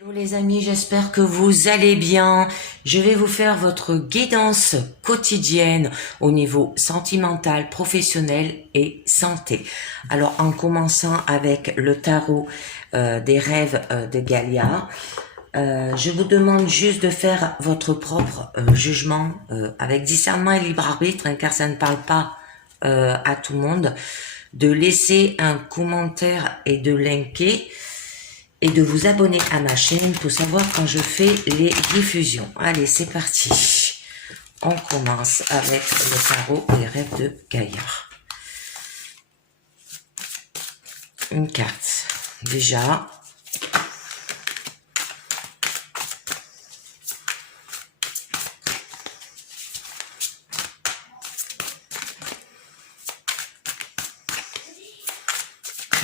Hello les amis, j'espère que vous allez bien. Je vais vous faire votre guidance quotidienne au niveau sentimental, professionnel et santé. Alors en commençant avec le tarot des rêves de Galia, je vous demande juste de faire votre propre jugement avec discernement et libre arbitre, hein, car ça ne parle pas à tout le monde, de laisser un commentaire et de liker et de vous abonner à ma chaîne pour savoir quand je fais les diffusions. Allez, c'est parti. On commence avec le tarot des rêves de Gaïa. Une carte. Déjà.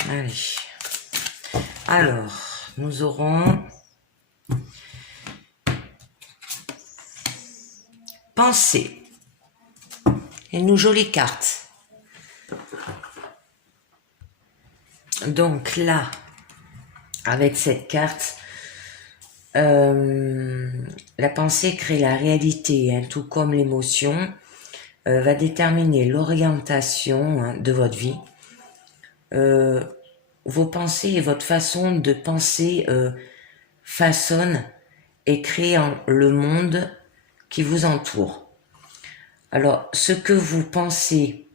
Allez. Alors, nous aurons pensée. Et une jolie carte. Donc là, avec cette carte, la pensée crée la réalité, hein, tout comme l'émotion va déterminer l'orientation, hein, de votre vie. Vos pensées et votre façon de penser façonnent et créent le monde qui vous entoure. Alors, ce que vous pensez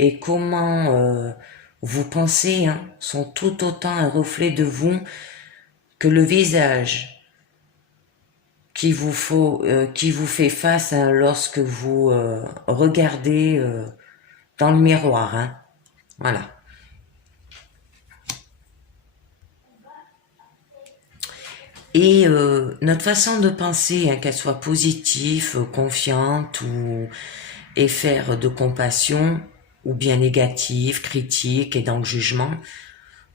et comment vous pensez, hein, sont tout autant un reflet de vous que le visage qui vous fait face, hein, lorsque vous regardez dans le miroir, hein. Voilà. Et notre façon de penser, hein, qu'elle soit positive, confiante ou et faire de compassion, ou bien négative, critique et dans le jugement,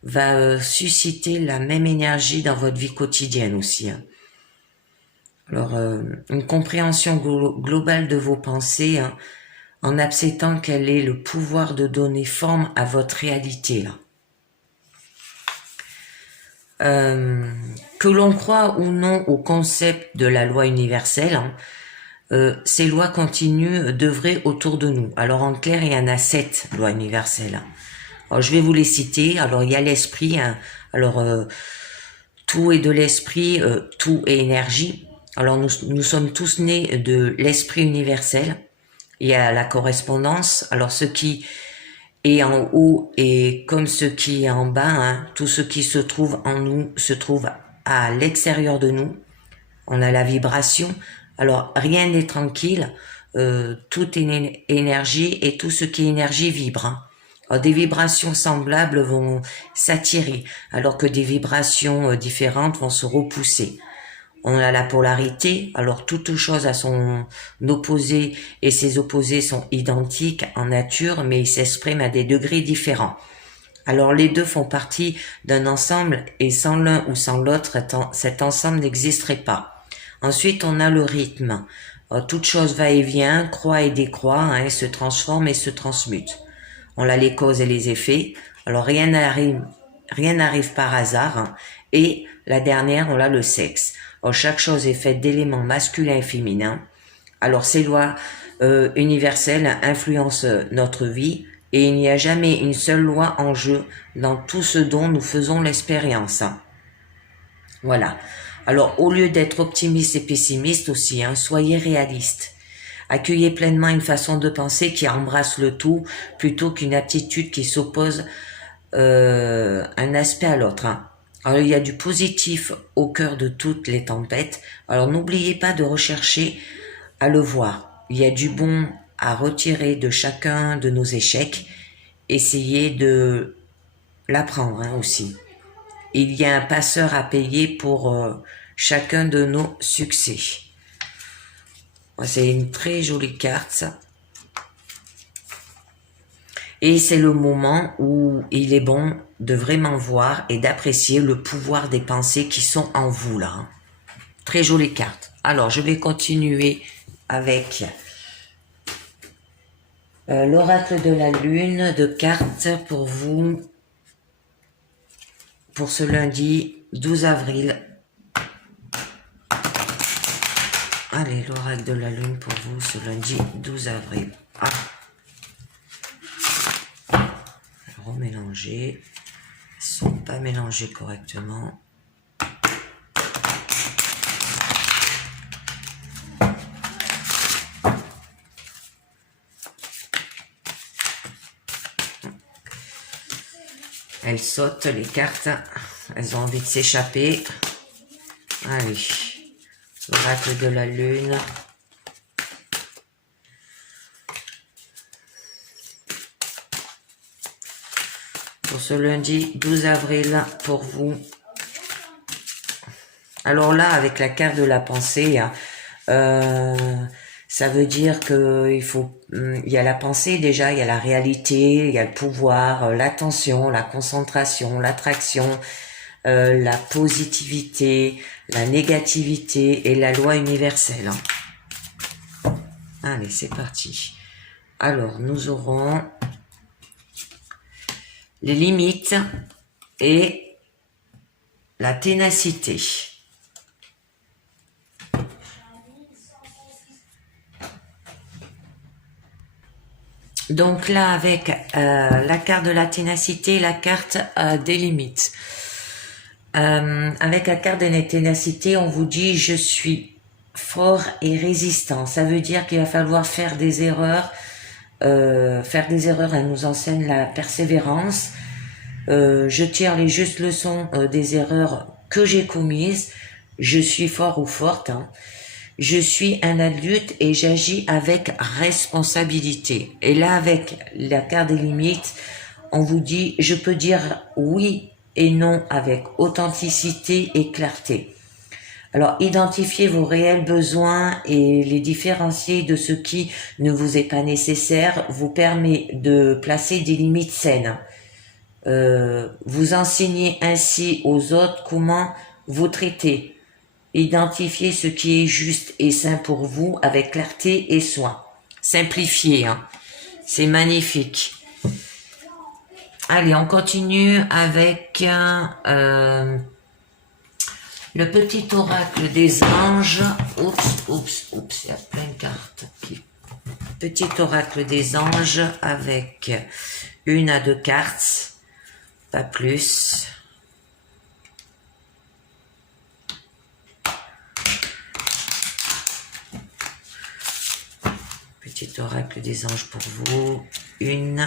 va susciter la même énergie dans votre vie quotidienne aussi, hein. Alors, une compréhension globale de vos pensées, hein, en acceptant qu'elle ait le pouvoir de donner forme à votre réalité, là. Que l'on croit ou non au concept de la loi universelle, hein, ces lois continuent d'œuvrer autour de nous. Alors en clair, il y en a 7 lois universelles, hein. Alors, je vais vous les citer. Alors il y a l'esprit, hein. Alors tout est de l'esprit, tout est énergie. Alors nous sommes tous nés de l'esprit universel. Il y a la correspondance. Alors ce qui est en haut est comme ce qui est en bas, hein. Tout ce qui se trouve en nous se trouve à l'extérieur de nous. On a la vibration. Alors rien n'est tranquille, tout est énergie et tout ce qui est énergie vibre, hein. Alors, des vibrations semblables vont s'attirer, alors que des vibrations différentes vont se repousser. On a la polarité, alors toute chose a son opposé et ces opposés sont identiques en nature, mais ils s'expriment à des degrés différents. Alors les deux font partie d'un ensemble et sans l'un ou sans l'autre, cet ensemble n'existerait pas. Ensuite, on a le rythme. Toute chose va et vient, croît et décroît, hein, se transforme et se transmute. On a les causes et les effets. Alors rien n'arrive par hasard, hein. Et la dernière, on a le sexe. Alors, chaque chose est faite d'éléments masculins et féminins. Alors ces lois universelles influencent notre vie et il n'y a jamais une seule loi en jeu dans tout ce dont nous faisons l'expérience, hein. Voilà. Alors au lieu d'être optimiste et pessimiste aussi, hein, soyez réaliste. Accueillez pleinement une façon de penser qui embrasse le tout plutôt qu'une attitude qui s'oppose un aspect à l'autre, hein. Alors il y a du positif au cœur de toutes les tempêtes. Alors n'oubliez pas de rechercher à le voir. Il y a du bon à retirer de chacun de nos échecs. Essayez de l'apprendre, hein, aussi. Il y a un passeur à payer pour chacun de nos succès. C'est une très jolie carte, ça. Et c'est le moment où il est bon de vraiment voir et d'apprécier le pouvoir des pensées qui sont en vous, là, hein. Très jolie carte. Alors, je vais continuer avec l'oracle de la lune de cartes pour vous pour ce lundi 12 avril Allez, l'oracle de la lune pour vous ce lundi 12 avril. Ah. Remélanger. Ils ne sont pas mélangés correctement. Elles sautent, les cartes. Elles ont envie de s'échapper. Allez. L'oracle de la lune. Pour ce lundi 12 avril, pour vous. Alors là, avec la carte de la pensée, ça veut dire que il y a la pensée déjà, il y a la réalité, il y a le pouvoir, l'attention, la concentration, l'attraction, la positivité, la négativité et la loi universelle. Allez, c'est parti. Alors, nous aurons les limites et la ténacité. Donc là, avec la carte de la ténacité, la carte des limites. Avec la carte de la ténacité, on vous dit « je suis fort et résistant ». Ça veut dire qu'il va falloir faire des erreurs. Elle nous enseigne la persévérance. Je tire les justes leçons des erreurs que j'ai commises. Je suis fort ou forte. Hein. Je suis un adulte et j'agis avec responsabilité. Et là, avec la carte des limites, on vous dit, je peux dire oui et non avec authenticité et clarté. Alors, identifiez vos réels besoins et les différencier de ce qui ne vous est pas nécessaire vous permet de placer des limites saines. Vous enseignez ainsi aux autres comment vous traiter. Identifiez ce qui est juste et sain pour vous avec clarté et soin. Simplifiez, hein. C'est magnifique. Allez, on continue avec le petit oracle des anges. Oups, il y a plein de cartes. Petit oracle des anges avec 1 à 2 cartes, pas plus. Petit oracle des anges pour vous. 1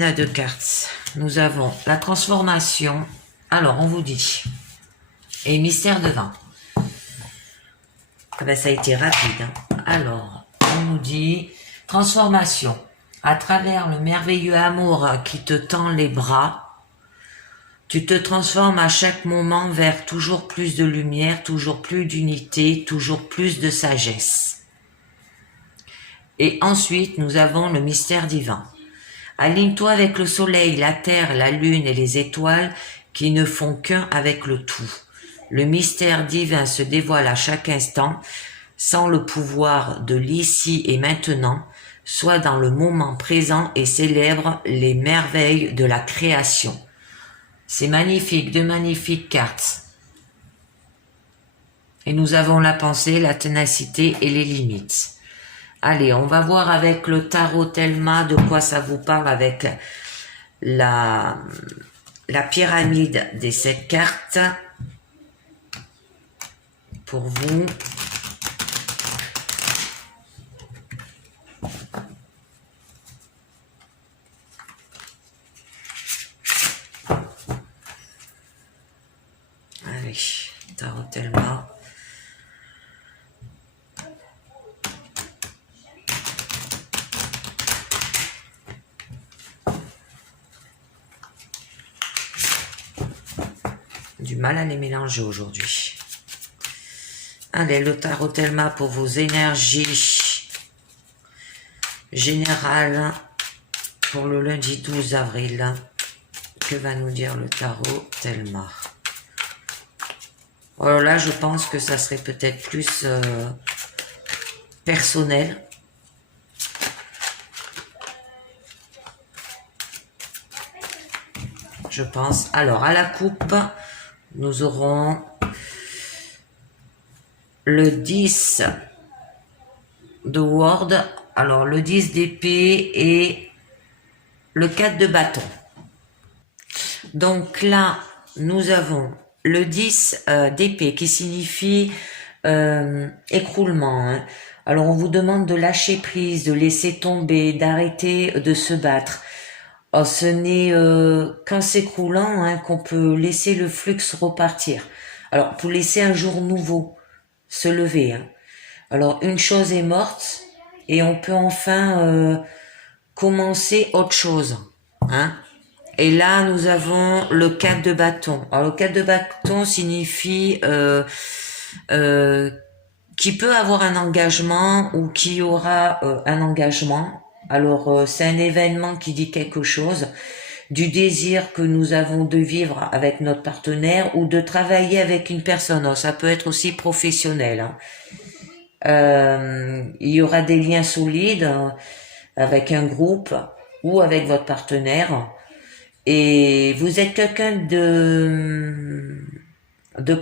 à 2 cartes. Nous avons la transformation. Alors, on vous dit. Et mystère de vin. Ah ben, ça a été rapide. Hein. Alors, on nous dit transformation. À travers le merveilleux amour qui te tend les bras, tu te transformes à chaque moment vers toujours plus de lumière, toujours plus d'unité, toujours plus de sagesse. Et ensuite, nous avons le mystère divin. Aligne-toi avec le soleil, la terre, la lune et les étoiles qui ne font qu'un avec le tout. Le mystère divin se dévoile à chaque instant, sans le pouvoir de l'ici et maintenant, soit dans le moment présent et célèbre les merveilles de la création. C'est magnifique, de magnifiques cartes. Et nous avons la pensée, la ténacité et les limites. Allez, on va voir avec le tarot Thelma de quoi ça vous parle avec la pyramide des 7 cartes. Pour vous. Allez, tarot Thelma. Du mal à les mélanger aujourd'hui. Allez, le tarot Thelma pour vos énergies générales pour le lundi 12 avril. Que va nous dire le tarot Thelma? Alors là, je pense que ça serait peut-être plus personnel. Je pense. Alors, à la coupe, nous aurons le 10 de Word, alors le 10 d'épée et le 4 de bâton. Donc là, nous avons le 10 d'épée qui signifie écroulement. Hein. Alors on vous demande de lâcher prise, de laisser tomber, d'arrêter de se battre. Oh, ce n'est qu'en s'écroulant hein, qu'on peut laisser le flux repartir. Alors pour laisser un jour nouveau se lever. Hein. Alors une chose est morte et on peut enfin commencer autre chose. Hein. Et là, nous avons le 4 de bâton. Alors, le 4 de bâton signifie qui peut avoir un engagement ou qui aura un engagement. Alors, c'est un événement qui dit quelque chose du désir que nous avons de vivre avec notre partenaire ou de travailler avec une personne. Alors, ça peut être aussi professionnel. Hein. Il y aura des liens solides avec un groupe ou avec votre partenaire. Et vous êtes quelqu'un de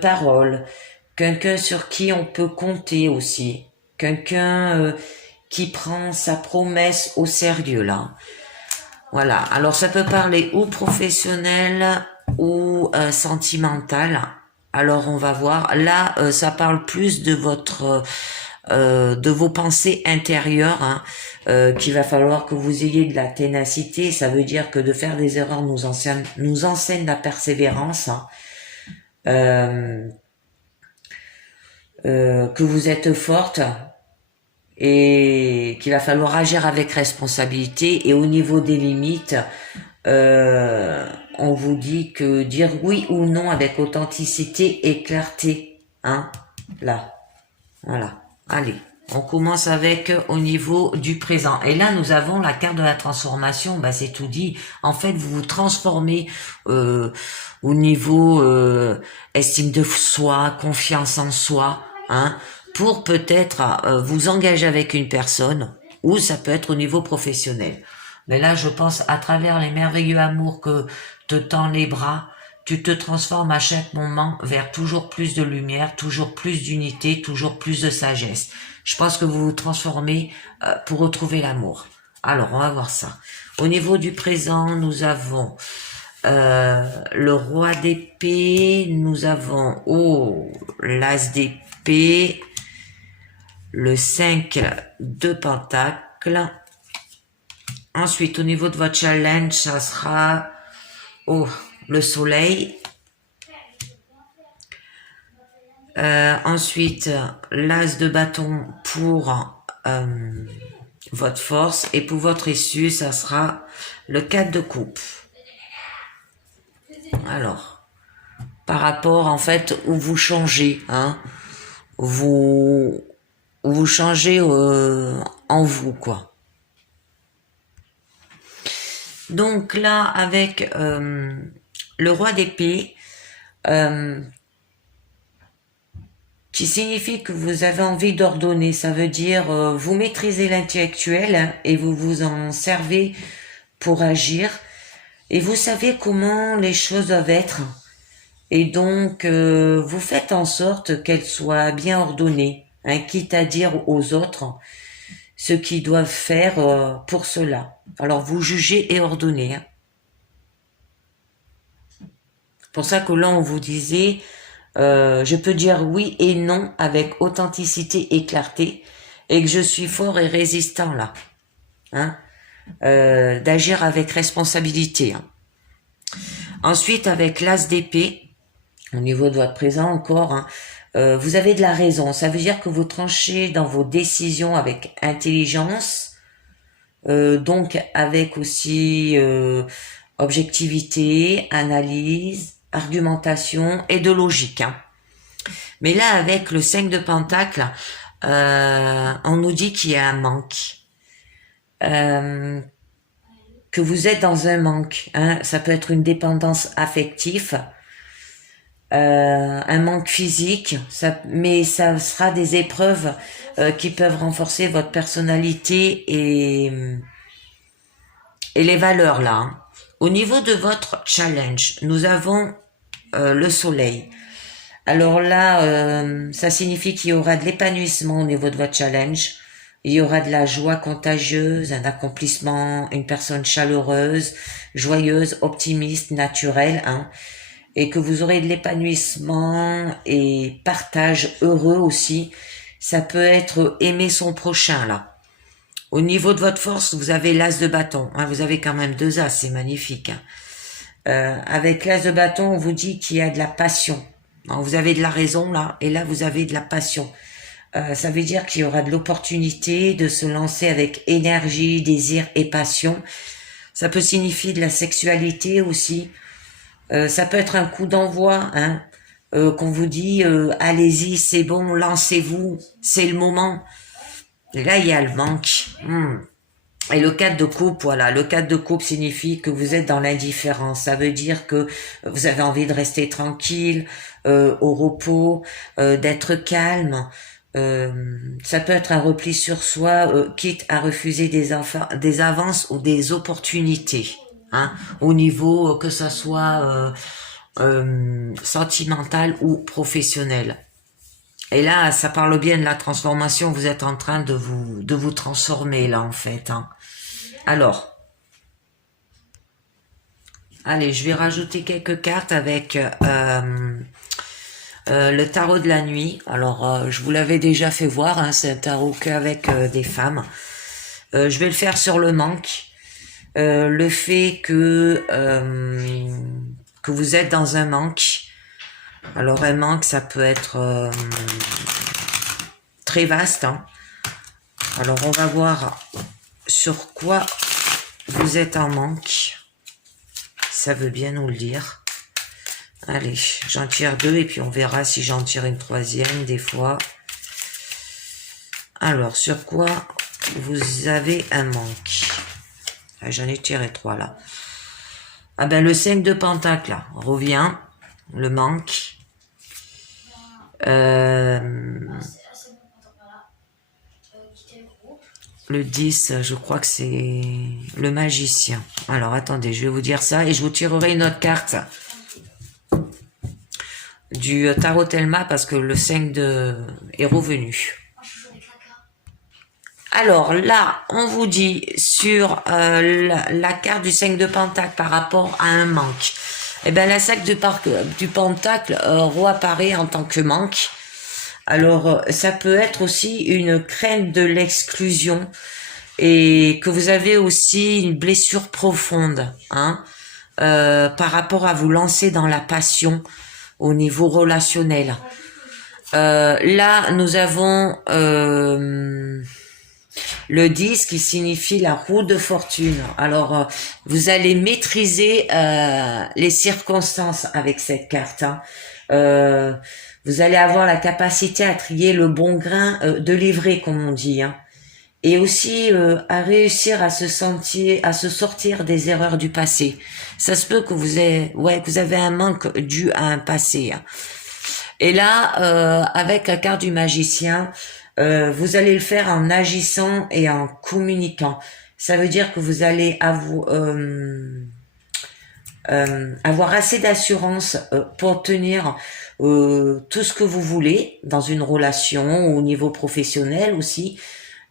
parole, quelqu'un sur qui on peut compter aussi, quelqu'un qui prend sa promesse au sérieux là. Voilà. Alors ça peut parler ou professionnel ou sentimental. Alors on va voir. Là, ça parle plus de votre de vos pensées intérieures, hein, qu'il va falloir que vous ayez de la ténacité. Ça veut dire que de faire des erreurs nous enseigne la persévérance, hein, que vous êtes forte et qu'il va falloir agir avec responsabilité. Et au niveau des limites, on vous dit que dire oui ou non avec authenticité et clarté, hein, là, voilà. Allez, on commence avec au niveau du présent. Et là, nous avons la carte de la transformation. Bah, c'est tout dit. En fait, vous vous transformez au niveau estime de soi, confiance en soi, hein, pour peut-être vous engager avec une personne, ou ça peut être au niveau professionnel. Mais là, je pense à travers les merveilleux amours que te tend les bras, tu te transformes à chaque moment vers toujours plus de lumière, toujours plus d'unité, toujours plus de sagesse. Je pense que vous vous transformez pour retrouver l'amour. Alors, on va voir ça. Au niveau du présent, nous avons le roi d'épée, nous avons l'as d'épée, le 5 de pentacle. Ensuite, au niveau de votre challenge, ça sera le soleil. Ensuite, l'as de bâton pour votre force. Et pour votre issue, ça sera le 4 de coupe. Alors, par rapport, en fait, où vous changez, hein, vous changez en vous, quoi. Donc là, avec le roi d'épée, qui signifie que vous avez envie d'ordonner, ça veut dire vous maîtrisez l'intellectuel hein, et vous vous en servez pour agir et vous savez comment les choses doivent être et donc vous faites en sorte qu'elles soient bien ordonnées, hein, quitte à dire aux autres ce qu'ils doivent faire pour cela. Alors vous jugez et ordonnez. Hein. C'est pour ça que là on vous disait je peux dire oui et non avec authenticité et clarté et que je suis fort et résistant là. Hein, d'agir avec responsabilité. Hein. Ensuite, avec l'as d'épée, au niveau de votre présent encore, hein, vous avez de la raison. Ça veut dire que vous tranchez dans vos décisions avec intelligence, donc avec aussi objectivité, analyse, argumentation et de logique. Hein. Mais là, avec le 5 de pentacle, on nous dit qu'il y a un manque. Que vous êtes dans un manque. Hein. Ça peut être une dépendance affective, un manque physique, mais ça sera des épreuves qui peuvent renforcer votre personnalité et les valeurs là. Hein. Au niveau de votre challenge, nous avons le soleil. Alors là, ça signifie qu'il y aura de l'épanouissement au niveau de votre challenge. Il y aura de la joie contagieuse, un accomplissement, une personne chaleureuse, joyeuse, optimiste, naturelle, hein, et que vous aurez de l'épanouissement et partage heureux aussi. Ça peut être aimer son prochain là. Au niveau de votre force, vous avez l'as de bâton. Hein, vous avez quand même deux as, c'est magnifique. Hein. Avec l'as de bâton, on vous dit qu'il y a de la passion. Alors, vous avez de la raison là, et là vous avez de la passion. Ça veut dire qu'il y aura de l'opportunité de se lancer avec énergie, désir et passion. Ça peut signifier de la sexualité aussi. Ça peut être un coup d'envoi, hein, qu'on vous dit allez-y, c'est bon, lancez-vous, c'est le moment. Et là, il y a le manque. Et le 4 de coupe, voilà, le 4 de coupe signifie que vous êtes dans l'indifférence. Ça veut dire que vous avez envie de rester tranquille, au repos, d'être calme. Ça peut être un repli sur soi, quitte à refuser des avances ou des opportunités, hein, au niveau que ça soit sentimental ou professionnel. Et là, ça parle bien de la transformation. Vous êtes en train de vous transformer là en fait. Hein. Alors, allez, je vais rajouter quelques cartes avec le tarot de la nuit. Alors, je vous l'avais déjà fait voir. Hein, c'est un tarot qu'avec des femmes. Je vais le faire sur le manque, le fait que vous êtes dans un manque. Alors un manque, ça peut être très vaste. Hein. Alors on va voir sur quoi vous êtes en manque. Ça veut bien nous le dire. Allez, j'en tire deux et puis on verra si j'en tire une troisième des fois. Alors, sur quoi vous avez un manque? J'en ai tiré trois là. Ah ben le 5 de pentacle là, revient. Le manque. Le 10, je crois que c'est le magicien. Alors, attendez, je vais vous dire ça et je vous tirerai une autre carte du tarot Telma parce que le 5 est revenu. Alors là, on vous dit sur la carte du 5 de pentacle par rapport à un manque. Eh bien, la 5 du pentacle réapparaît en tant que manque. Alors, ça peut être aussi une crainte de l'exclusion et que vous avez aussi une blessure profonde, hein, par rapport à vous lancer dans la passion au niveau relationnel. Là, nous avons le 10 qui signifie la roue de fortune. Alors, vous allez maîtriser les circonstances avec cette carte. Hein. Vous allez avoir la capacité à trier le bon grain de livret, comme on dit. Hein. Et aussi à réussir à se sortir des erreurs du passé. Ça se peut que vous avez un manque dû à un passé. Hein. Et là, avec la carte du magicien, vous allez le faire en agissant et en communiquant. Ça veut dire que vous allez avoir assez d'assurance pour obtenir tout ce que vous voulez dans une relation ou au niveau professionnel aussi,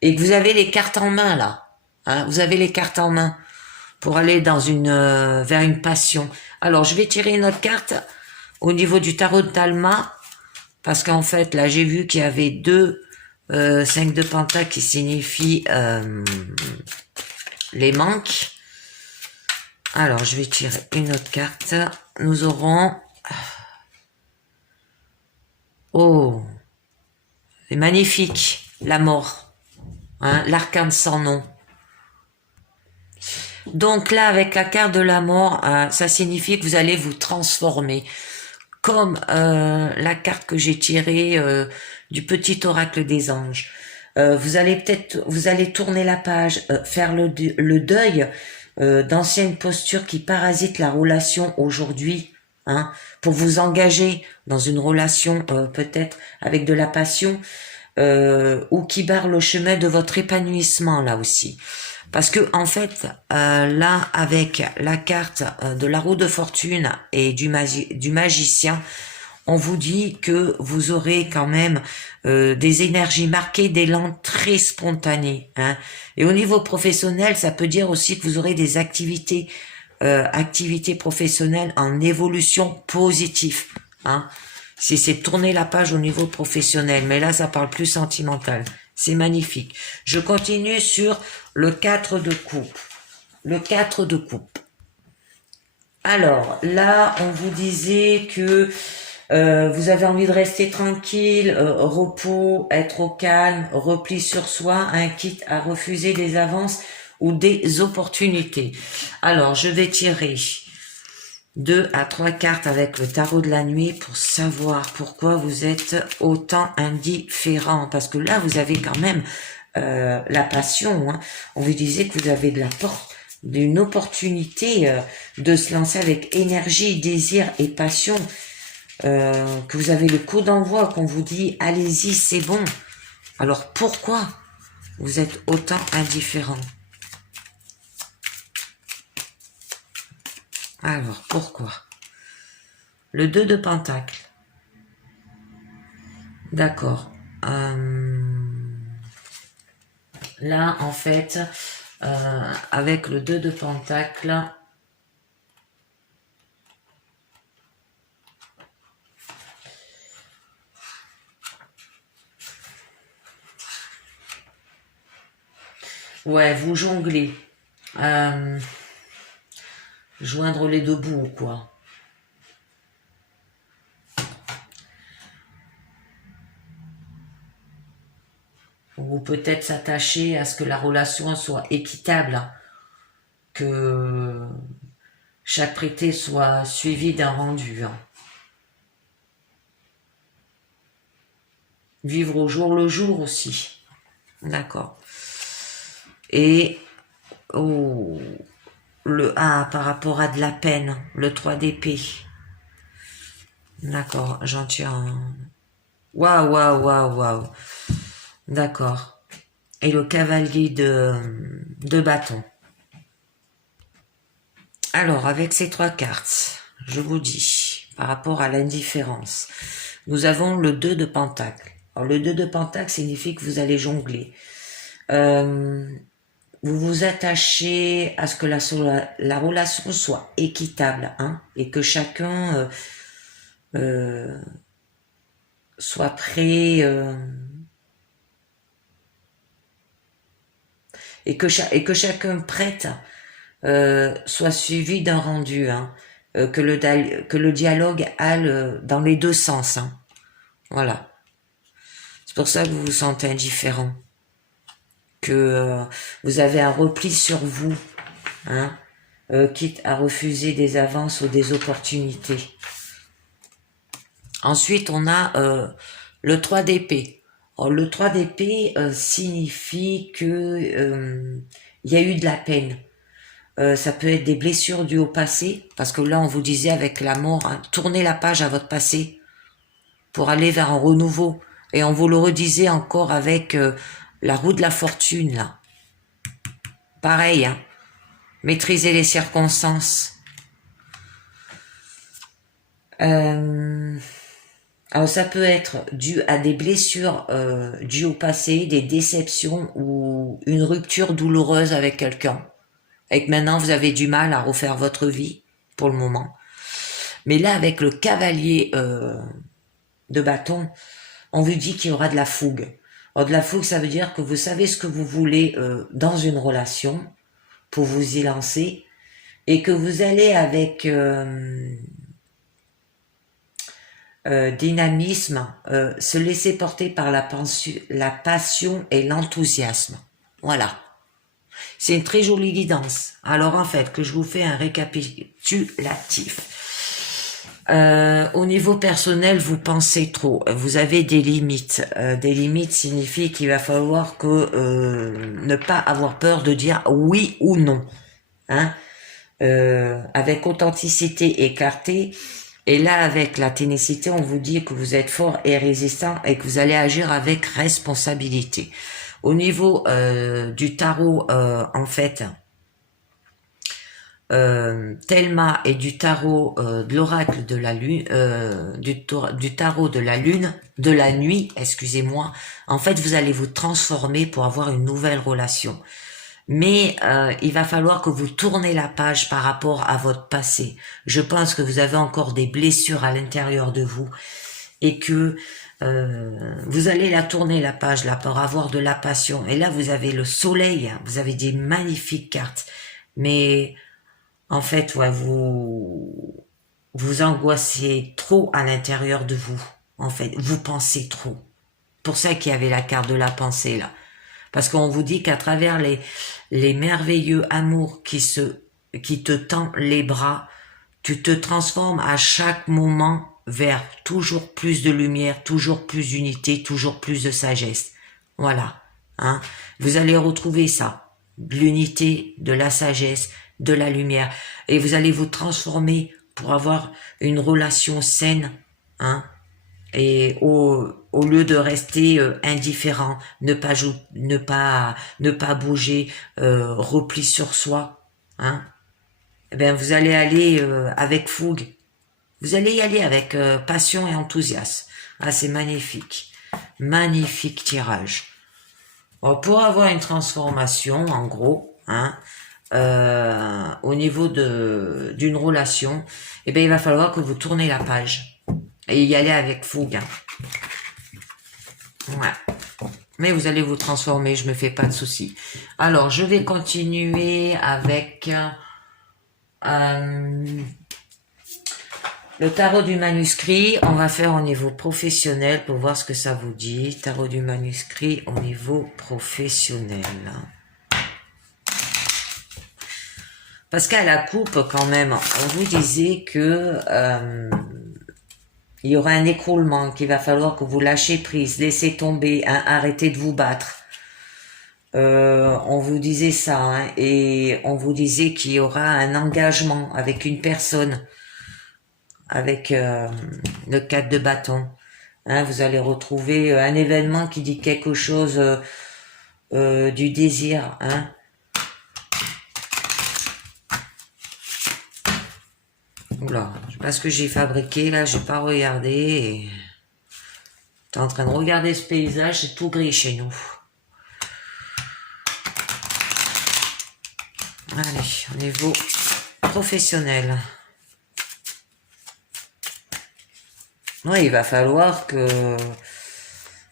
et que vous avez les cartes en main là. Hein, vous avez les cartes en main pour aller vers une passion. Alors, je vais tirer une autre carte au niveau du tarot de Talma, parce qu'en fait, là, j'ai vu qu'il y avait deux 5 de pentacle qui signifie les manques. Alors, je vais tirer une autre carte. Nous aurons... Oh, c'est magnifique, la mort. Hein, l'arcane sans nom. Donc là, avec la carte de la mort, ça signifie que vous allez vous transformer. Comme la carte que j'ai tirée du petit oracle des anges. Vous allez tourner la page, faire le deuil d'anciennes postures qui parasitent la relation aujourd'hui, hein, pour vous engager dans une relation peut-être avec de la passion ou qui barre le chemin de votre épanouissement là aussi. Parce que en fait, là, avec la carte de la roue de fortune et du magicien, on vous dit que vous aurez quand même des énergies marquées, d'élan très spontanés. Hein. Et au niveau professionnel, ça peut dire aussi que vous aurez des activités professionnelles en évolution positive. Hein. Si c'est tourner la page au niveau professionnel, mais là, ça parle plus sentimental. C'est magnifique. Je continue sur le 4 de coupe. Le 4 de coupe. Alors, là, on vous disait que vous avez envie de rester tranquille, repos, être au calme, repli sur soi, quitte à refuser des avances ou des opportunités. Alors, je vais tirer 2 à 3 cartes avec le tarot de la nuit pour savoir pourquoi vous êtes autant indifférent. Parce que là, vous avez quand même la passion. Hein. On vous disait que vous avez d'une opportunité de se lancer avec énergie, désir et passion. Que vous avez le coup d'envoi, qu'on vous dit allez-y, c'est bon. Alors pourquoi vous êtes autant indifférent? Alors pourquoi? Le 2 de Pentacle. D'accord. Là, en fait, avec le 2 de Pentacle, ouais, vous jonglez. Joindre les deux bouts, quoi. Ou peut-être s'attacher à ce que la relation soit équitable, hein, que chaque prêté soit suivi d'un rendu. Hein. Vivre au jour le jour aussi. D'accord. Et le A par rapport à de la peine, le 3 d'épée. D'accord, j'en tiens. Waouh, waouh, waouh, waouh. D'accord. Et le cavalier de bâton. Alors, avec ces 3 cartes, je vous dis, par rapport à l'indifférence, nous avons le 2 de Pentacle. Alors, le 2 de Pentacle signifie que vous allez jongler. Vous vous attachez à ce que la relation soit équitable, hein, et que chacun soit prêt et que chacun prête soit suivi d'un rendu, hein, que le dialogue aille dans les deux sens. Hein. Voilà. C'est pour ça que vous vous sentez indifférent, que vous avez un repli sur vous, hein, quitte à refuser des avances ou des opportunités. Ensuite, on a le 3 d'épée. Le 3 d'épée signifie que il y a eu de la peine. Ça peut être des blessures dues au passé, parce que là, on vous disait avec la mort, hein, tournez la page à votre passé pour aller vers un renouveau. Et on vous le redisait encore avec la roue de la fortune, là. Pareil, hein. Maîtriser les circonstances. Alors ça peut être dû à des blessures dues au passé, des déceptions ou une rupture douloureuse avec quelqu'un. Et que maintenant vous avez du mal à refaire votre vie pour le moment. Mais là avec le cavalier de bâton, on vous dit qu'il y aura de la fougue. Alors de la fougue, ça veut dire que vous savez ce que vous voulez dans une relation pour vous y lancer et que vous allez avec dynamisme, se laisser porter par la passion et l'enthousiasme. Voilà. C'est une très jolie guidance. Alors en fait, que je vous fais un récapitulatif. Au niveau personnel, vous pensez trop. Vous avez des limites. Des limites signifie qu'il va falloir ne pas avoir peur de dire oui ou non. Hein, avec authenticité et clarté. Et là, avec la ténacité, on vous dit que vous êtes fort et résistant et que vous allez agir avec responsabilité. Au niveau du tarot, en fait, Thelma et du tarot de l'oracle de la lune, du tarot de la lune, de la nuit, excusez-moi. En fait, vous allez vous transformer pour avoir une nouvelle relation. Mais il va falloir que vous tournez la page par rapport à votre passé. Je pense que vous avez encore des blessures à l'intérieur de vous et que vous allez la tourner la page là pour avoir de la passion. Et là, vous avez le soleil, vous avez des magnifiques cartes. Mais en fait, ouais, vous angoissez trop à l'intérieur de vous. En fait, vous pensez trop. Pour ça qu'il y avait la carte de la pensée là. Parce qu'on vous dit qu'à travers les merveilleux amours qui te tend les bras, tu te transformes à chaque moment vers toujours plus de lumière, toujours plus d'unité, toujours plus de sagesse. Voilà. Hein. Vous allez retrouver ça. De l'unité, de la sagesse, de la lumière. Et vous allez vous transformer pour avoir une relation saine, hein. Et au lieu de rester indifférent, ne pas bouger, repli sur soi, hein, eh bien vous allez aller avec fougue. Vous allez y aller avec passion et enthousiasme. Ah, c'est magnifique. Magnifique tirage. Bon, pour avoir une transformation, en gros, hein, au niveau d'une relation, eh bien, il va falloir que vous tournez la page et y aller avec fougue. Hein. Ouais. Mais vous allez vous transformer, je me fais pas de soucis. Alors, je vais continuer avec le tarot du manuscrit. On va faire au niveau professionnel pour voir ce que ça vous dit. Tarot du manuscrit au niveau professionnel. Parce qu'à la coupe, quand même, on vous disait que il y aura un écroulement, qu'il va falloir que vous lâchez prise, laissez tomber, hein, arrêtez de vous battre. On vous disait ça, hein, et on vous disait qu'il y aura un engagement avec une personne, avec le 4 de bâton. Hein, vous allez retrouver un événement qui dit quelque chose du désir, hein. Oula, je sais pas ce que j'ai fabriqué là, j'ai pas regardé. Et... t'es en train de regarder ce paysage, c'est tout gris chez nous. Allez, au niveau professionnel. Ouais, il va falloir que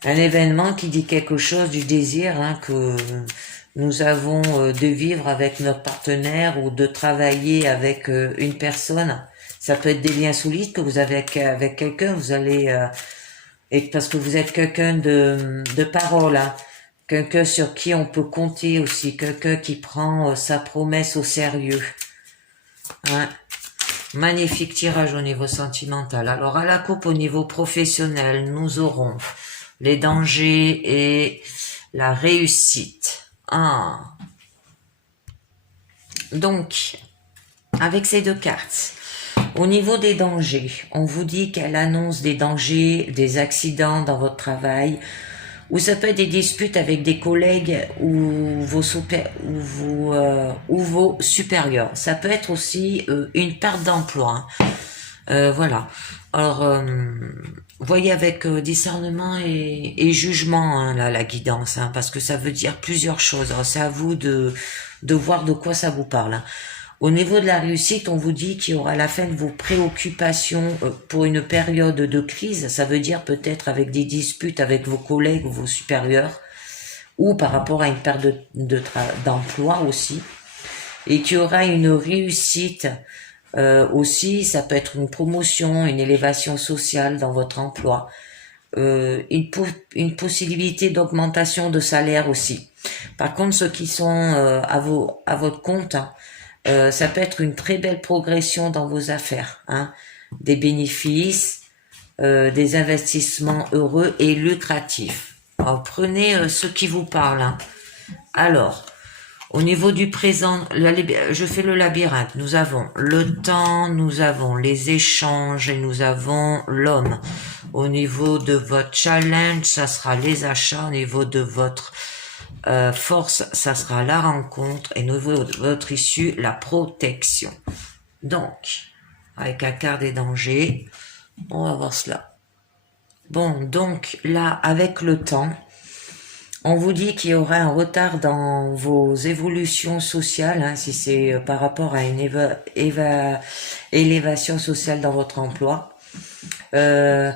un événement qui dit quelque chose du désir, hein, que nous avons de vivre avec notre partenaire ou de travailler avec une personne. Ça peut être des liens solides que vous avez avec quelqu'un, vous allez et parce que vous êtes quelqu'un de parole, hein, quelqu'un sur qui on peut compter aussi, quelqu'un qui prend sa promesse au sérieux. Hein. Magnifique tirage au niveau sentimental. Alors à la coupe au niveau professionnel, nous aurons les dangers et la réussite. Ah. Donc, avec ces deux cartes, au niveau des dangers, on vous dit qu'elle annonce des dangers, des accidents dans votre travail, ou ça peut être des disputes avec des collègues ou vos supérieurs. Ça peut être aussi une perte d'emploi. Hein. Voilà. Alors, voyez avec discernement et jugement, hein, là, la guidance, hein, parce que ça veut dire plusieurs choses. Alors, c'est à vous de voir de quoi ça vous parle. Hein. Au niveau de la réussite, on vous dit qu'il y aura la fin de vos préoccupations pour une période de crise. Ça veut dire peut-être avec des disputes avec vos collègues ou vos supérieurs, ou par rapport à une perte d'emploi aussi. Et qu'il y aura une réussite aussi, ça peut être une promotion, une élévation sociale dans votre emploi, une possibilité d'augmentation de salaire aussi. Par contre, ceux qui sont à votre compte, hein, ça peut être une très belle progression dans vos affaires, hein, des bénéfices, des investissements heureux et lucratifs. Alors, prenez ce qui vous parle. Hein. Alors, au niveau du présent, je fais le labyrinthe. Nous avons le temps, nous avons les échanges et nous avons l'homme. Au niveau de votre challenge, ça sera les achats. Au niveau de votre Force, ça sera la rencontre. Et nouveau de votre issue, la protection. Donc, avec la carte des dangers, on va voir cela. Bon, donc là, avec le temps, on vous dit qu'il y aura un retard dans vos évolutions sociales, hein, si c'est par rapport à une élévation sociale dans votre emploi. Et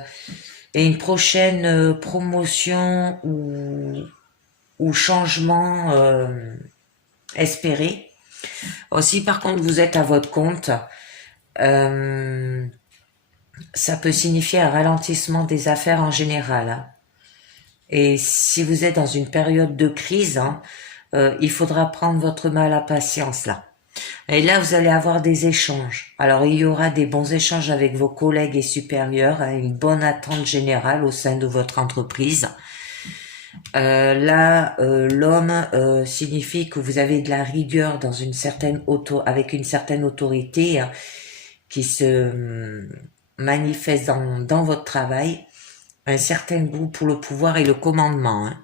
une prochaine promotion ou changement espéré. Aussi, par contre, vous êtes à votre compte, ça peut signifier un ralentissement des affaires en général, hein. Et si vous êtes dans une période de crise, hein, il faudra prendre votre mal à patience là. Et là, vous allez avoir des échanges. Alors, il y aura des bons échanges avec vos collègues et supérieurs, hein, une bonne attente générale au sein de votre entreprise. Là, l'homme signifie que vous avez de la rigueur dans une certaine avec une certaine autorité, hein, qui se manifeste dans votre travail, un certain goût pour le pouvoir et le commandement, hein.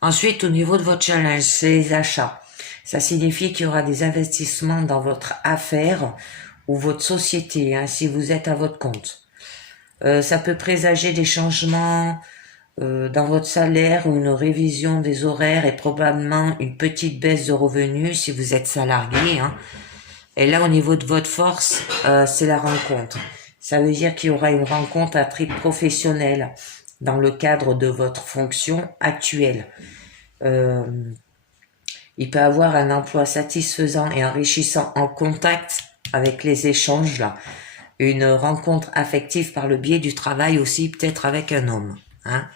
Ensuite, au niveau de votre challenge, c'est les achats. Ça signifie qu'il y aura des investissements dans votre affaire ou votre société, hein, si vous êtes à votre compte. Ça peut présager des changements dans votre salaire ou une révision des horaires et probablement une petite baisse de revenus si vous êtes salarié, hein. Et là, au niveau de votre force, c'est la rencontre. Ça veut dire qu'il y aura une rencontre à titre professionnel dans le cadre de votre fonction actuelle. Il peut avoir un emploi satisfaisant et enrichissant en contact avec les échanges là. Une rencontre affective par le biais du travail aussi, peut-être avec un homme, hein.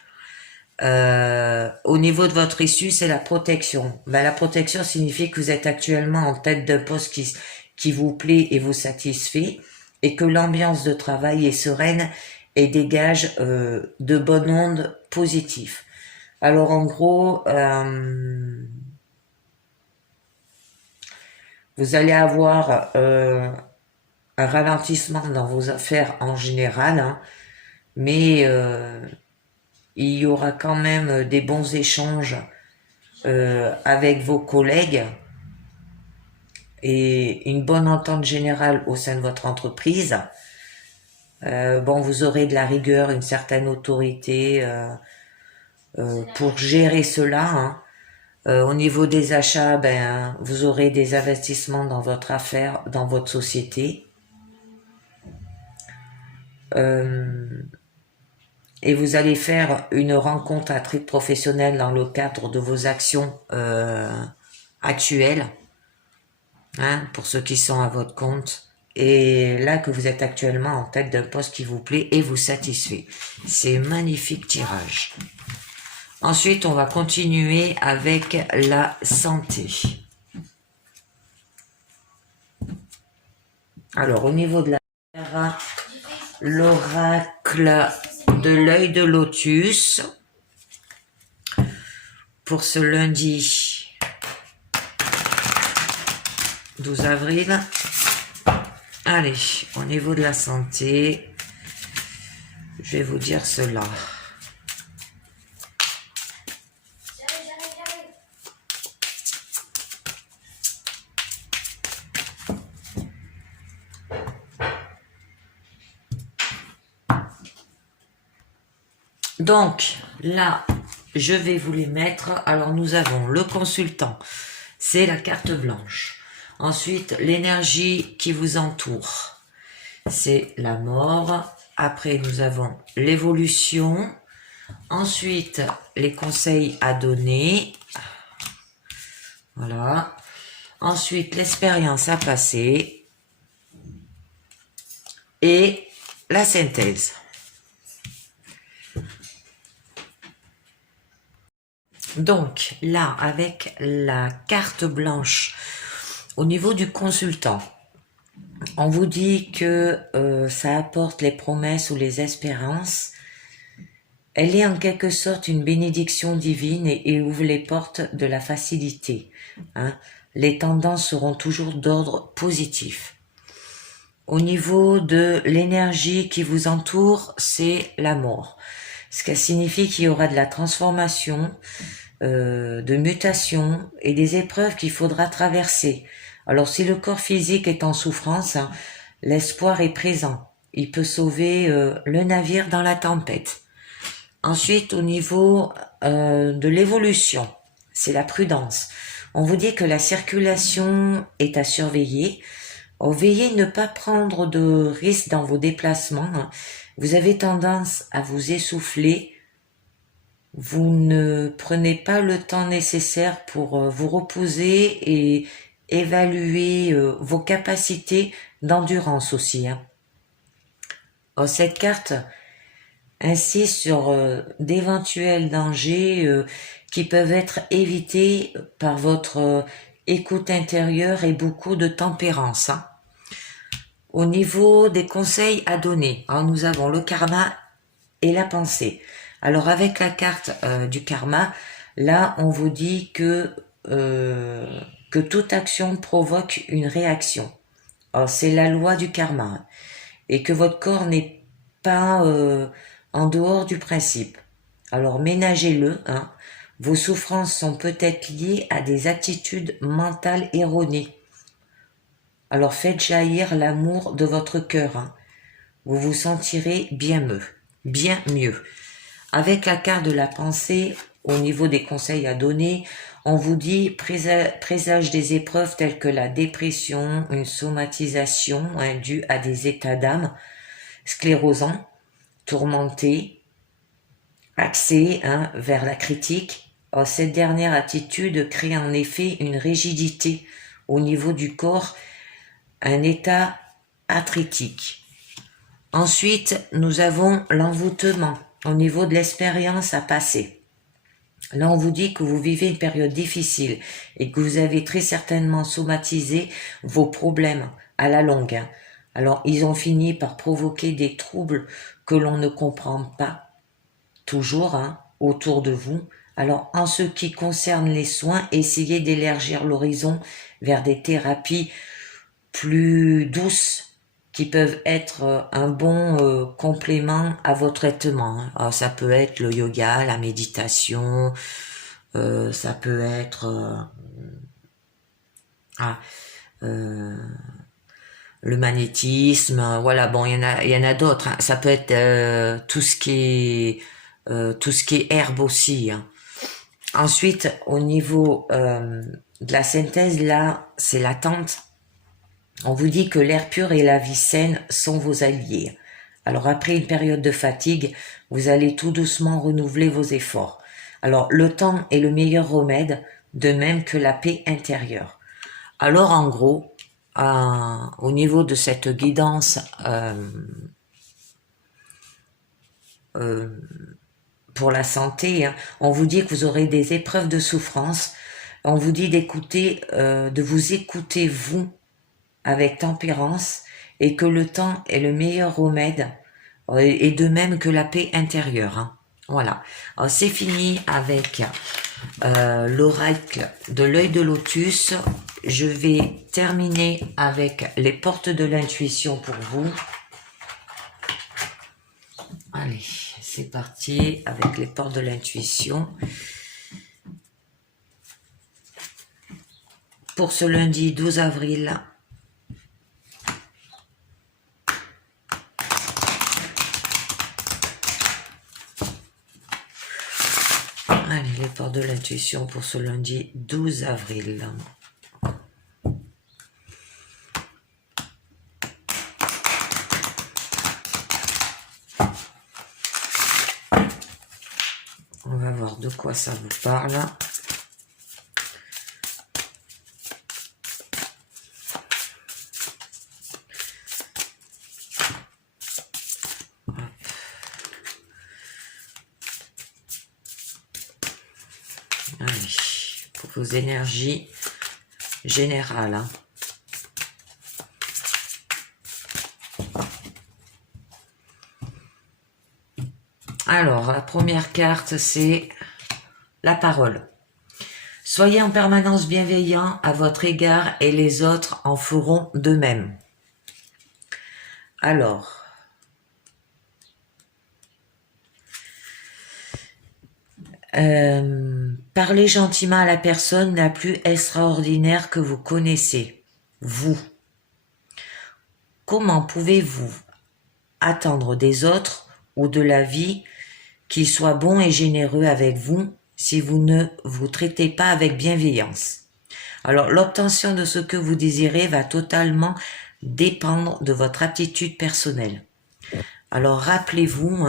Au niveau de votre issue, c'est la protection. Ben, la protection signifie que vous êtes actuellement en tête d'un poste qui vous plaît et vous satisfait, et que l'ambiance de travail est sereine et dégage de bonnes ondes positives. Alors en gros, vous allez avoir un ralentissement dans vos affaires en général, hein, mais il y aura quand même des bons échanges avec vos collègues et une bonne entente générale au sein de votre entreprise. Bon, vous aurez de la rigueur, une certaine autorité pour gérer cela, hein. Au niveau des achats, ben, vous aurez des investissements dans votre affaire, dans votre société. Et vous allez faire une rencontre à titre professionnel dans le cadre de vos actions actuelles, hein, pour ceux qui sont à votre compte. Et là que vous êtes actuellement en tête d'un poste qui vous plaît et vous satisfait. C'est un magnifique tirage. Ensuite, on va continuer avec la santé. Alors, au niveau de la terre, l'oracle de l'œil de lotus pour ce lundi 12 avril. Allez, au niveau de la santé, je vais vous dire cela. Donc, là, je vais vous les mettre. Alors, nous avons le consultant. C'est la carte blanche. Ensuite, l'énergie qui vous entoure. C'est la mort. Après, nous avons l'évolution. Ensuite, les conseils à donner. Voilà. Ensuite, l'expérience à passer. Et la synthèse. Donc là, avec la carte blanche, au niveau du consultant, on vous dit que ça apporte les promesses ou les espérances. Elle est en quelque sorte une bénédiction divine et ouvre les portes de la facilité, hein. Les tendances seront toujours d'ordre positif. Au niveau de l'énergie qui vous entoure, c'est l'amour. Ce qui signifie qu'il y aura de la transformation, de mutations et des épreuves qu'il faudra traverser. Alors si le corps physique est en souffrance, hein, l'espoir est présent. Il peut sauver le navire dans la tempête. Ensuite, au niveau de l'évolution, c'est la prudence. On vous dit que la circulation est à surveiller. Veillez ne pas prendre de risques dans vos déplacements, hein. Vous avez tendance à vous essouffler. Vous ne prenez pas le temps nécessaire pour vous reposer et évaluer vos capacités d'endurance aussi, hein. Cette carte insiste sur d'éventuels dangers qui peuvent être évités par votre écoute intérieure et beaucoup de tempérance, hein. Au niveau des conseils à donner, hein, nous avons le karma et la pensée. Alors avec la carte du karma, là on vous dit que toute action provoque une réaction. Alors c'est la loi du karma et que votre corps n'est pas en dehors du principe. Alors ménagez-le, hein. Vos souffrances sont peut-être liées à des attitudes mentales erronées. Alors faites jaillir l'amour de votre cœur, hein. Vous vous sentirez bien mieux. Avec la carte de la pensée, au niveau des conseils à donner, on vous dit présage des épreuves telles que la dépression, une somatisation hein, due à des états d'âme sclérosants, tourmentés, axés hein, vers la critique. Cette dernière attitude crée en effet une rigidité au niveau du corps, un état arthritique. Ensuite, nous avons l'envoûtement au niveau de l'expérience à passer. Là, on vous dit que vous vivez une période difficile et que vous avez très certainement somatisé vos problèmes à la longue, hein. Alors, ils ont fini par provoquer des troubles que l'on ne comprend pas toujours hein, autour de vous. Alors, en ce qui concerne les soins, essayez d'élargir l'horizon vers des thérapies plus douces qui peuvent être un bon complément à votre traitement, hein. Alors, ça peut être le yoga, la méditation, ça peut être ah, euh, le magnétisme, voilà, bon, il y en a d'autres, hein. Ça peut être tout ce qui est herbe aussi, hein. Ensuite, au niveau de la synthèse, là, c'est l'attente. On vous dit que l'air pur et la vie saine sont vos alliés. Alors après une période de fatigue, vous allez tout doucement renouveler vos efforts. Alors le temps est le meilleur remède, de même que la paix intérieure. Alors en gros, au niveau de cette guidance euh, pour la santé, hein, on vous dit que vous aurez des épreuves de souffrance. On vous dit d'écouter, de vous écouter vous avec tempérance et que le temps est le meilleur remède et de même que la paix intérieure, hein. Voilà. Alors c'est fini avec l'oracle de l'œil de lotus. Je vais terminer avec les portes de l'intuition pour vous. Allez, c'est parti avec les portes de l'intuition. Pour ce lundi 12 avril. Allez, les portes de l'intuition pour ce lundi 12 avril. On va voir de quoi ça vous parle. Allez, pour vos énergies générales, hein. Alors, la première carte, c'est la parole. Soyez en permanence bienveillant à votre égard et les autres en feront de même. Alors, Parlez gentiment à la personne la plus extraordinaire que vous connaissez. Vous. Comment pouvez-vous attendre des autres ou de la vie qu'ils soient bons et généreux avec vous si vous ne vous traitez pas avec bienveillance? Alors, l'obtention de ce que vous désirez va totalement dépendre de votre attitude personnelle. Alors, rappelez-vous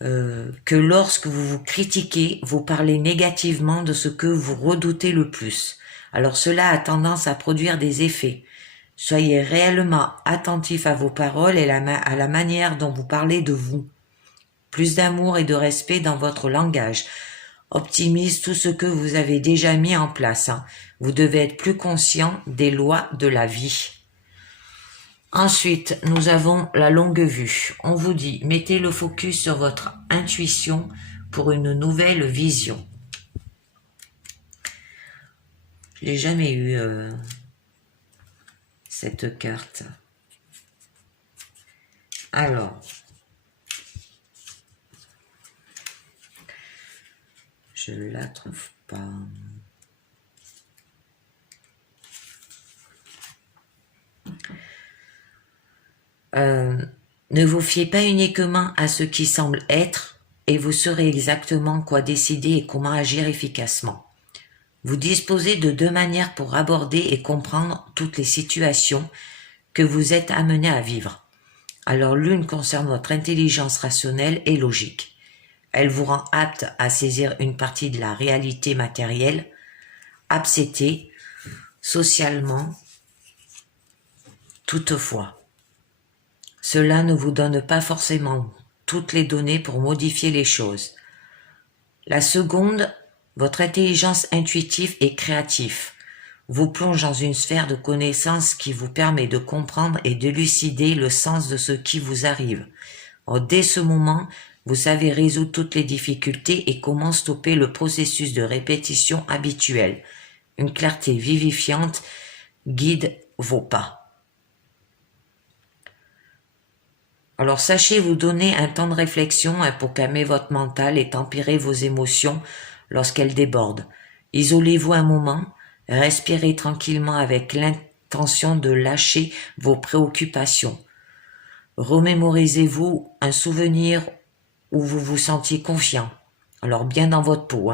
que lorsque vous vous critiquez, vous parlez négativement de ce que vous redoutez le plus. Alors, cela a tendance à produire des effets. Soyez réellement attentif à vos paroles et à la manière dont vous parlez de vous. Plus d'amour et de respect dans votre langage. Optimise tout ce que vous avez déjà mis en place. Vous devez être plus conscient des lois de la vie. Ensuite, nous avons la longue vue. On vous dit, mettez le focus sur votre intuition pour une nouvelle vision. Je n'ai jamais eu cette carte. Alors, je ne la trouve pas. Ne vous fiez pas uniquement à ce qui semble être et vous saurez exactement quoi décider et comment agir efficacement. Vous disposez de deux manières pour aborder et comprendre toutes les situations que vous êtes amené à vivre. Alors l'une concerne votre intelligence rationnelle et logique. Elle vous rend apte à saisir une partie de la réalité matérielle, acceptée socialement. Toutefois, cela ne vous donne pas forcément toutes les données pour modifier les choses. La seconde, votre intelligence intuitive et créative, vous plonge dans une sphère de connaissances qui vous permet de comprendre et d'élucider le sens de ce qui vous arrive. Dès ce moment, vous savez résoudre toutes les difficultés et comment stopper le processus de répétition habituel. Une clarté vivifiante guide vos pas. Alors sachez vous donner un temps de réflexion pour calmer votre mental et tempérer vos émotions lorsqu'elles débordent. Isolez-vous un moment, respirez tranquillement avec l'intention de lâcher vos préoccupations. Remémorisez-vous un souvenir où vous vous sentiez confiant, alors bien dans votre peau,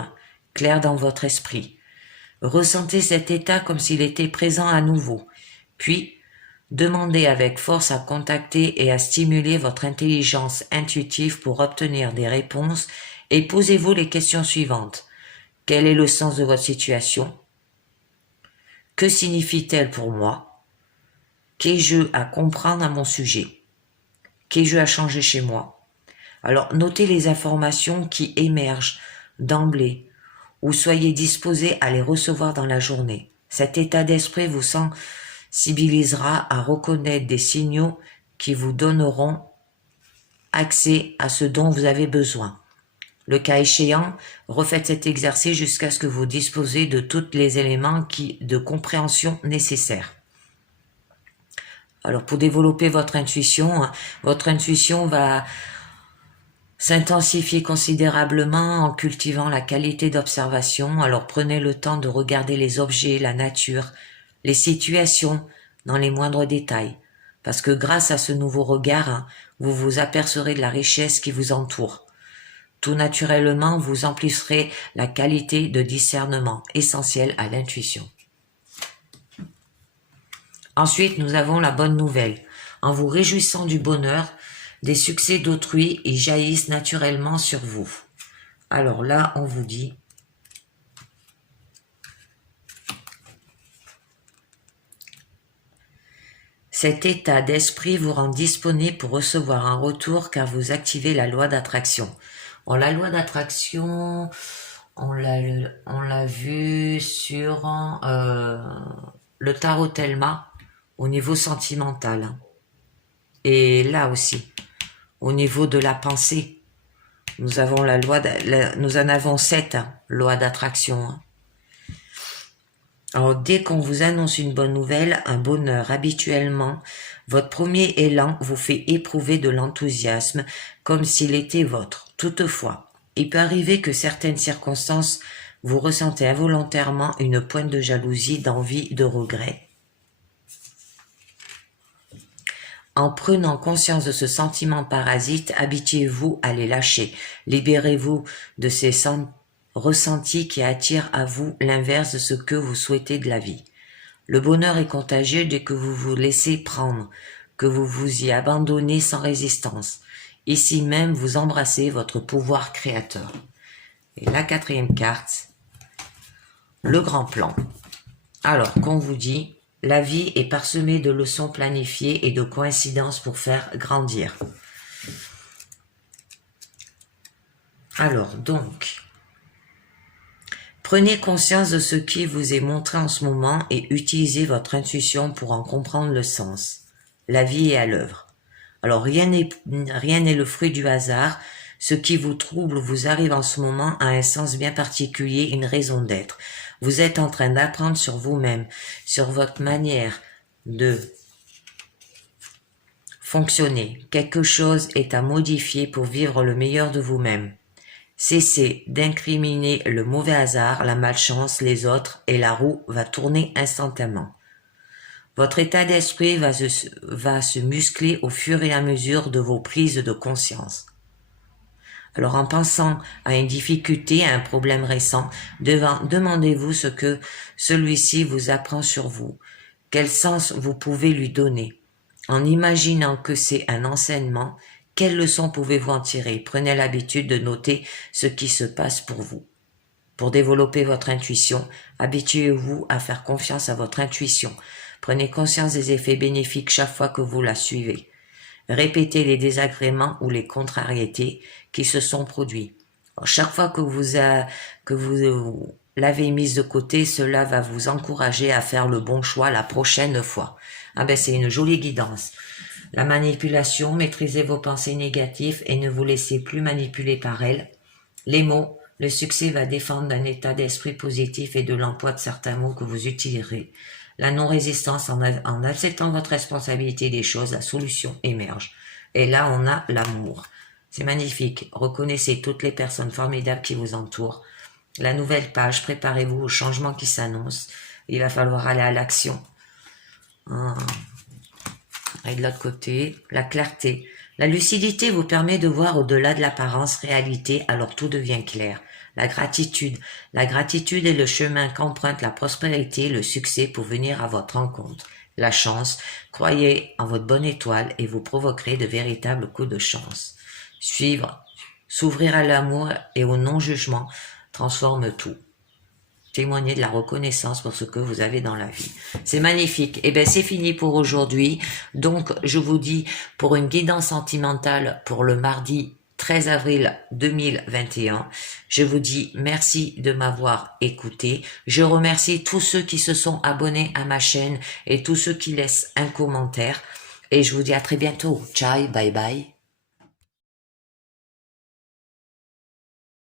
clair dans votre esprit. Ressentez cet état comme s'il était présent à nouveau, puis demandez avec force à contacter et à stimuler votre intelligence intuitive pour obtenir des réponses et posez-vous les questions suivantes. Quel est le sens de votre situation? Que signifie-t-elle pour moi? Qu'ai-je à comprendre à mon sujet? Qu'ai-je à changer chez moi? Alors notez les informations qui émergent d'emblée ou soyez disposé à les recevoir dans la journée. Cet état d'esprit vous sensibilisera à reconnaître des signaux qui vous donneront accès à ce dont vous avez besoin. Le cas échéant, refaites cet exercice jusqu'à ce que vous disposez de tous les éléments de compréhension nécessaires. Alors pour développer votre intuition va s'intensifier considérablement en cultivant la qualité d'observation. Alors prenez le temps de regarder les objets, la nature, les situations dans les moindres détails. Parce que grâce à ce nouveau regard, vous vous apercevrez de la richesse qui vous entoure. Tout naturellement, vous amplirez la qualité de discernement essentielle à l'intuition. Ensuite, nous avons la bonne nouvelle. En vous réjouissant du bonheur, des succès d'autrui y jaillissent naturellement sur vous. Alors là, on vous dit, cet état d'esprit vous rend disponible pour recevoir un retour car vous activez la loi d'attraction. Bon, la loi d'attraction, on l'a vu sur le tarot Telma au niveau sentimental. Et là aussi, au niveau de la pensée, nous avons nous en avons 7 lois d'attraction. Alors, dès qu'on vous annonce une bonne nouvelle, un bonheur, habituellement, votre premier élan vous fait éprouver de l'enthousiasme comme s'il était vôtre. Toutefois, Il peut arriver que certaines circonstances vous ressentez involontairement une pointe de jalousie, d'envie, de regret. En prenant conscience de ce sentiment parasite, habituez-vous à les lâcher. Libérez-vous de ces ressentis qui attirent à vous l'inverse de ce que vous souhaitez de la vie. Le bonheur est contagieux dès que vous vous laissez prendre, que vous vous y abandonnez sans résistance. Ici même, vous embrassez votre pouvoir créateur. Et la quatrième carte, le grand plan. Alors, qu'on vous dit, la vie est parsemée de leçons planifiées et de coïncidences pour faire grandir. Alors, donc, prenez conscience de ce qui vous est montré en ce moment et utilisez votre intuition pour en comprendre le sens. La vie est à l'œuvre. Alors, rien n'est le fruit du hasard. Ce qui vous trouble vous arrive en ce moment a un sens bien particulier, une raison d'être. Vous êtes en train d'apprendre sur vous-même, sur votre manière de fonctionner. Quelque chose est à modifier pour vivre le meilleur de vous-même. Cessez d'incriminer le mauvais hasard, la malchance, les autres, et la roue va tourner instantanément. Votre état d'esprit va se muscler au fur et à mesure de vos prises de conscience. Alors en pensant à une difficulté, à un problème récent, demandez-vous ce que celui-ci vous apprend sur vous. Quel sens vous pouvez lui donner? En imaginant que c'est un enseignement, quelles leçons pouvez-vous en tirer? Prenez l'habitude de noter ce qui se passe pour vous. Pour développer votre intuition, habituez-vous à faire confiance à votre intuition. Prenez conscience des effets bénéfiques chaque fois que vous la suivez. Répétez les désagréments ou les contrariétés qui se sont produits. Alors, chaque fois que vous l'avez mise de côté, cela va vous encourager à faire le bon choix la prochaine fois. Ah ben, c'est une jolie guidance. La manipulation, maîtrisez vos pensées négatives et ne vous laissez plus manipuler par elles. Les mots, le succès va défendre d'un état d'esprit positif et de l'emploi de certains mots que vous utiliserez. La non-résistance, en acceptant votre responsabilité des choses, la solution émerge. Et là, on a l'amour. C'est magnifique. Reconnaissez toutes les personnes formidables qui vous entourent. La nouvelle page, préparez-vous au changement qui s'annonce. Il va falloir aller à l'action. Et de l'autre côté, la clarté. La lucidité vous permet de voir au-delà de l'apparence réalité, alors tout devient clair. La gratitude. La gratitude est le chemin qu'emprunte la prospérité, le succès pour venir à votre rencontre. La chance. Croyez en votre bonne étoile et vous provoquerez de véritables coups de chance. Suivre. S'ouvrir à l'amour et au non-jugement transforme tout. Témoigner de la reconnaissance pour ce que vous avez dans la vie. C'est magnifique. Et bien, c'est fini pour aujourd'hui. Donc, je vous dis, pour une guidance sentimentale pour le mardi 13 avril 2021, je vous dis merci de m'avoir écouté. Je remercie tous ceux qui se sont abonnés à ma chaîne et tous ceux qui laissent un commentaire. Et je vous dis à très bientôt. Ciao, bye bye.